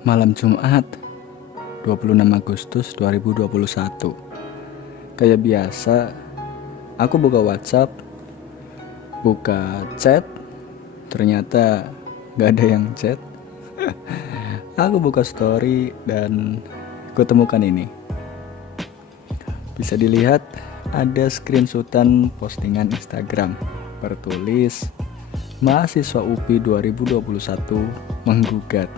Malam Jumat 26 Agustus 2021. Kayak biasa, aku buka WhatsApp, buka chat, ternyata gak ada yang chat. Aku buka story dan aku temukan ini. Bisa dilihat ada screenshotan postingan Instagram bertulis mahasiswa UPI 2021 menggugat.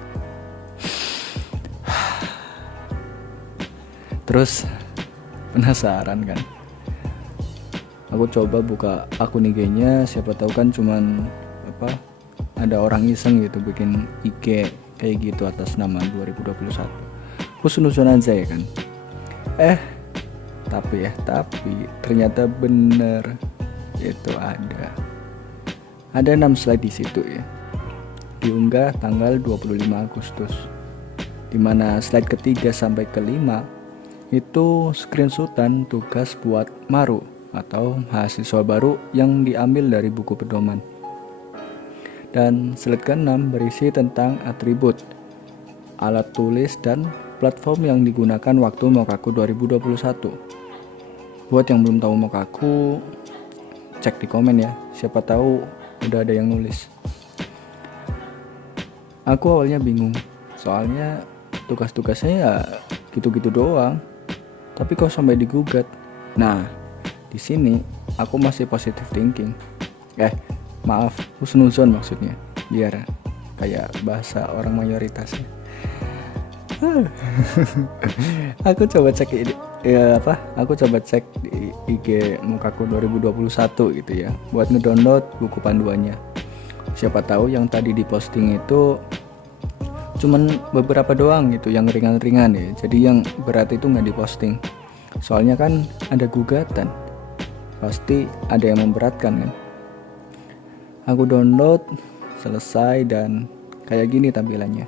Terus penasaran kan, aku coba buka akun IG-nya, siapa tahu kan cuman ada orang iseng gitu bikin IG kayak gitu atas nama 2021. Aku sunut-sunut aja ya kan. Tapi ternyata bener itu ada 6 slide di situ ya. Diunggah tanggal 25 Agustus. Dimana slide ketiga sampai kelima itu screenshotan tugas buat Maru atau mahasiswa baru yang diambil dari buku pedoman. Dan slide ke-6 berisi tentang atribut, alat tulis, dan platform yang digunakan waktu Mokaku 2021. Buat yang belum tahu Mokaku, cek di komen ya, siapa tahu udah ada yang nulis. Aku awalnya bingung, soalnya tugas-tugasnya ya gitu-gitu doang. Tapi kok sampai digugat? Nah, di sini aku masih positive thinking. Husnuzon maksudnya, biar kayak bahasa orang mayoritasnya. Aku coba cek di IG Mokaku 2021 gitu ya, buat ngedownload buku panduannya. Siapa tahu yang tadi diposting itu cuman beberapa doang gitu yang ringan-ringan ya, jadi yang berat itu nggak diposting. Soalnya kan ada gugatan, pasti ada yang memberatkan kan. Aku download, selesai, dan kayak gini tampilannya.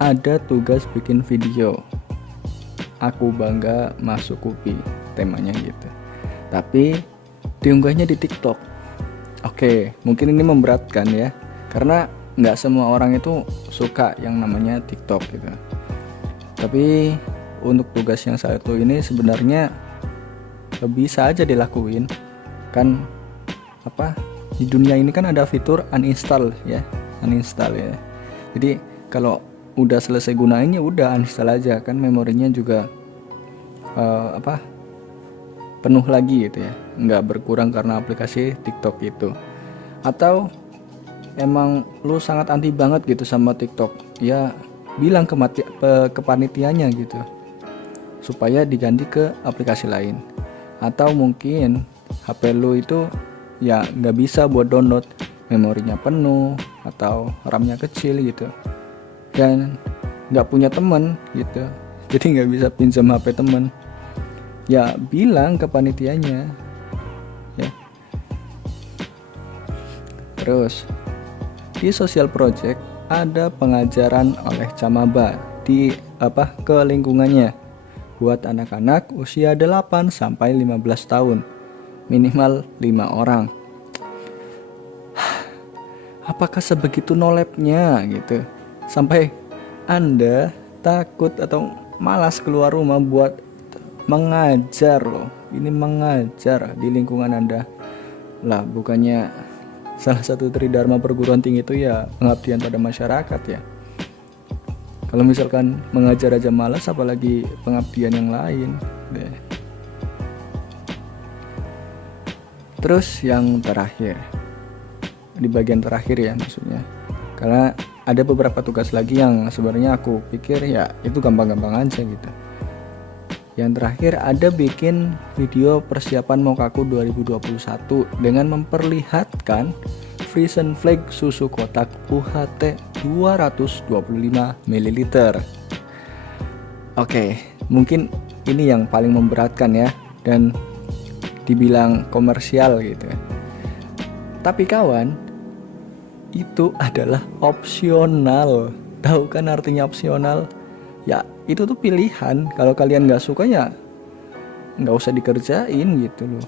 Ada tugas bikin video, aku bangga masuk UPI, temanya gitu. Tapi diunggahnya di TikTok. Oke, mungkin ini memberatkan ya, karena nggak semua orang itu suka yang namanya TikTok gitu. Tapi untuk tugas yang satu ini sebenarnya bisa aja dilakuin. Kan di dunia ini kan ada fitur uninstall ya. Jadi kalau udah selesai gunainnya udah uninstall aja, kan memorinya juga penuh lagi gitu ya, nggak berkurang karena aplikasi TikTok itu. Atau emang lu sangat anti banget gitu sama TikTok, ya bilang ke panitianya gitu supaya diganti ke aplikasi lain. Atau mungkin HP lu itu ya nggak bisa buat download, memorinya penuh atau RAM-nya kecil gitu, dan nggak punya temen gitu, jadi nggak bisa pinjam HP temen, ya bilang ke panitianya ya. Terus di social project ada pengajaran oleh Camaba ke lingkungannya buat anak-anak usia 8 sampai 15 tahun, minimal 5 orang. Apakah sebegitu nolepnya gitu sampai Anda takut atau malas keluar rumah buat mengajar loh? Ini mengajar di lingkungan Anda lah, bukannya salah satu tridharma perguruan tinggi itu ya pengabdian pada masyarakat ya. Kalau misalkan mengajar aja malas, apalagi pengabdian yang lain deh. Terus yang terakhir, di bagian terakhir ya maksudnya, karena ada beberapa tugas lagi yang sebenarnya aku pikir ya itu gampang-gampang aja gitu. Yang terakhir ada bikin video persiapan Mokaku 2021 dengan memperlihatkan Frisian Flag susu kotak UHT 225 ml. Oke, mungkin ini yang paling memberatkan ya, dan dibilang komersial gitu. Tapi kawan, itu adalah opsional. Tahu kan artinya opsional? Ya itu tuh pilihan. Kalau kalian gak suka ya gak usah dikerjain gitu loh.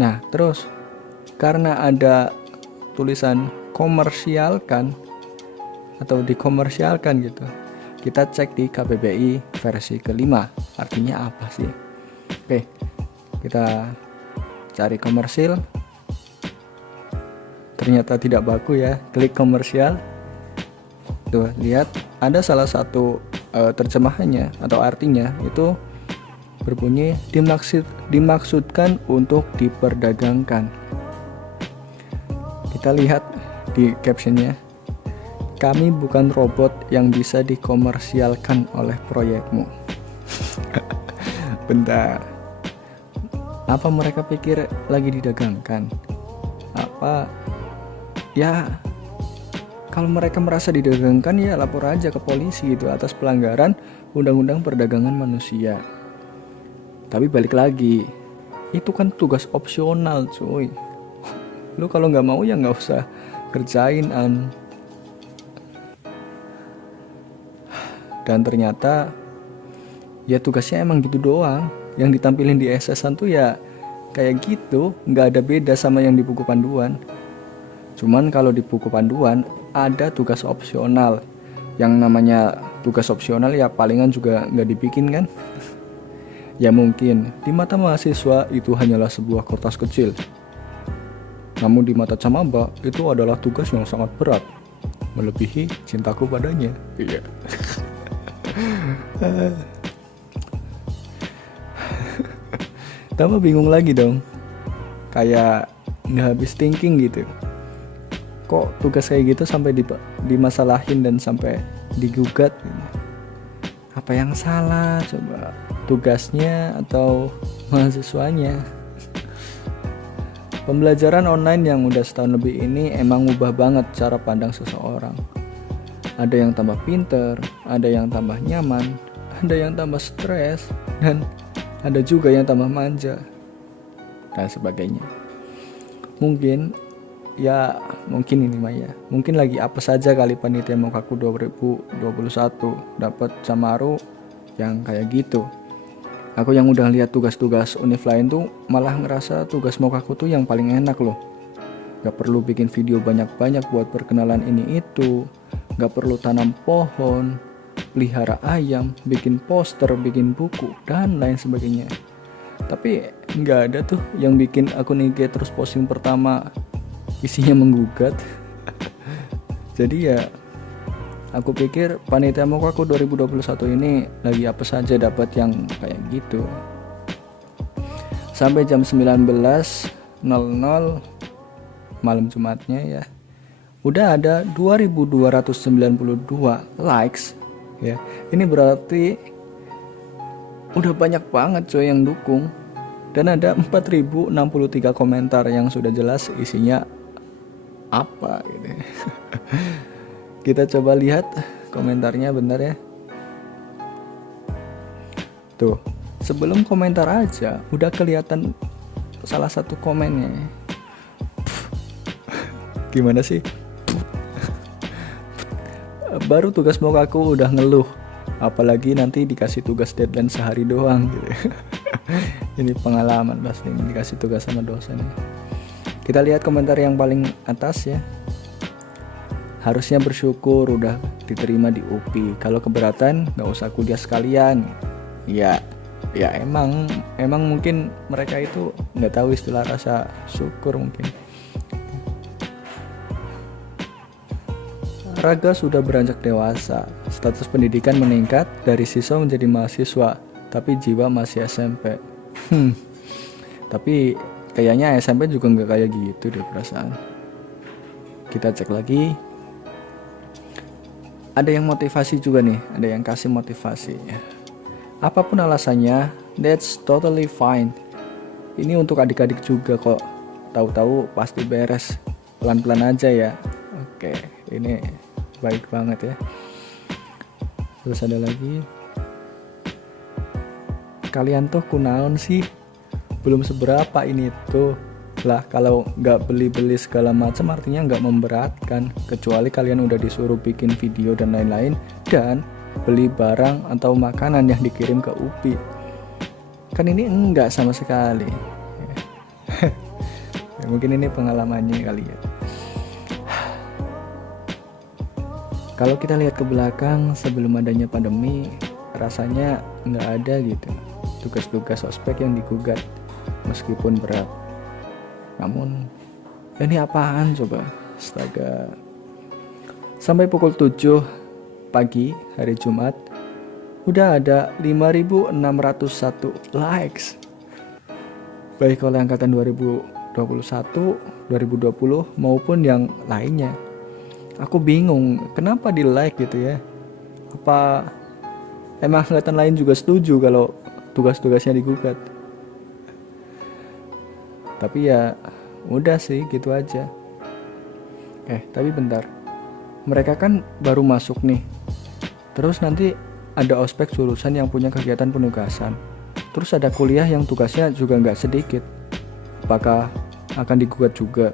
Nah terus karena ada tulisan komersialkan atau dikomersialkan gitu, kita cek di KBBI versi kelima, artinya apa sih? Oke, kita cari komersil. Ternyata tidak baku ya, klik komersial. Tuh, lihat ada salah satu terjemahannya atau artinya itu berbunyi dimaksudkan untuk diperdagangkan. Kita lihat di captionnya, kami bukan robot yang bisa dikomersialkan oleh proyekmu. Bentar, apa mereka pikir lagi didagangkan? Apa ya, kalau mereka merasa didagangkan ya lapor aja ke polisi gitu atas pelanggaran Undang-Undang Perdagangan Manusia. Tapi balik lagi, itu kan tugas opsional cuy. Lu kalau nggak mau ya nggak usah kerjain an. Dan ternyata ya tugasnya emang gitu doang. Yang ditampilin di SS-an tuh ya kayak gitu, nggak ada beda sama yang di buku panduan. Cuman kalau di buku panduan ada tugas opsional. Yang namanya tugas opsional ya palingan juga nggak dibikin kan. Ya mungkin di mata mahasiswa itu hanyalah sebuah kertas kecil, namun di mata Camaba itu adalah tugas yang sangat berat, melebihi cintaku padanya. Iya. Tambah bingung lagi dong, kayak nggak habis thinking gitu. Kok tugas kayak gitu sampai dimasalahin dan sampai digugat gitu. Apa yang salah coba, tugasnya atau mahasiswanya? Pembelajaran online yang udah setahun lebih ini emang ubah banget cara pandang seseorang. Ada yang tambah pinter, ada yang tambah nyaman, ada yang tambah stres, dan ada juga yang tambah manja dan sebagainya. Mungkin ini mah ya, mungkin lagi apa saja kali panitia Mokaku 2021 dapat Camaru yang kayak gitu. Aku yang udah lihat tugas-tugas univ lain tuh malah ngerasa tugas Mokaku tuh yang paling enak loh. Gak perlu bikin video banyak-banyak buat perkenalan ini itu, gak perlu tanam pohon, pelihara ayam, bikin poster, bikin buku, dan lain sebagainya. Tapi gak ada tuh yang bikin akun IG terus posting pertama isinya menggugat. Jadi ya aku pikir panitia Mokaku 2021 ini lagi apa saja dapat yang kayak gitu. Sampai jam 19.00 malam Jumatnya ya, udah ada 2292 likes ya. Ini berarti udah banyak banget coy yang dukung, dan ada 4063 komentar yang sudah jelas isinya apa gitu. Kita coba lihat komentarnya bentar ya. Tuh, sebelum komentar aja udah kelihatan salah satu komennya. Gimana sih? Baru tugas Mokaku udah ngeluh, apalagi nanti dikasih tugas deadline sehari doang gitu. Ini pengalaman pasti dikasih tugas sama dosen. Kita lihat komentar yang paling atas ya. Harusnya bersyukur udah diterima di UPI. Kalau keberatan gak usah kuliah sekalian. Ya emang mungkin mereka itu nggak tahu istilah rasa syukur mungkin. Raga sudah beranjak dewasa, status pendidikan meningkat dari siswa menjadi mahasiswa, tapi jiwa masih SMP. Tapi kayaknya SMP juga nggak kayak gitu deh perasaan. Kita cek lagi. ada yang motivasi juga nih, ada yang kasih motivasi. Apapun alasannya, that's totally fine. Ini untuk adik-adik juga kok. Tahu-tahu pasti beres. Pelan-pelan aja ya. Oke, ini baik banget ya. Terus ada lagi, kalian tuh kunaon sih? Belum seberapa ini tuh. Lah kalau nggak beli-beli segala macam artinya nggak memberatkan, kecuali kalian udah disuruh bikin video dan lain-lain dan beli barang atau makanan yang dikirim ke UPI. Kan ini enggak sama sekali. Mungkin ini pengalamannya kali ya. Kalau kita lihat ke belakang sebelum adanya pandemi, rasanya nggak ada gitu tugas-tugas ospek yang digugat meskipun berat. Namun ini apaan coba, astaga. Sampai pukul 7 pagi hari Jumat udah ada 5.601 likes. Baik oleh angkatan 2021, 2020 maupun yang lainnya. Aku bingung kenapa di like gitu ya. Apa emang angkatan lain juga setuju kalau tugas-tugasnya digugat? Tapi ya udah sih gitu aja. Tapi bentar, mereka kan baru masuk nih. Terus nanti ada ospek jurusan yang punya kegiatan penugasan. Terus ada kuliah yang tugasnya juga nggak sedikit. Apakah akan digugat juga?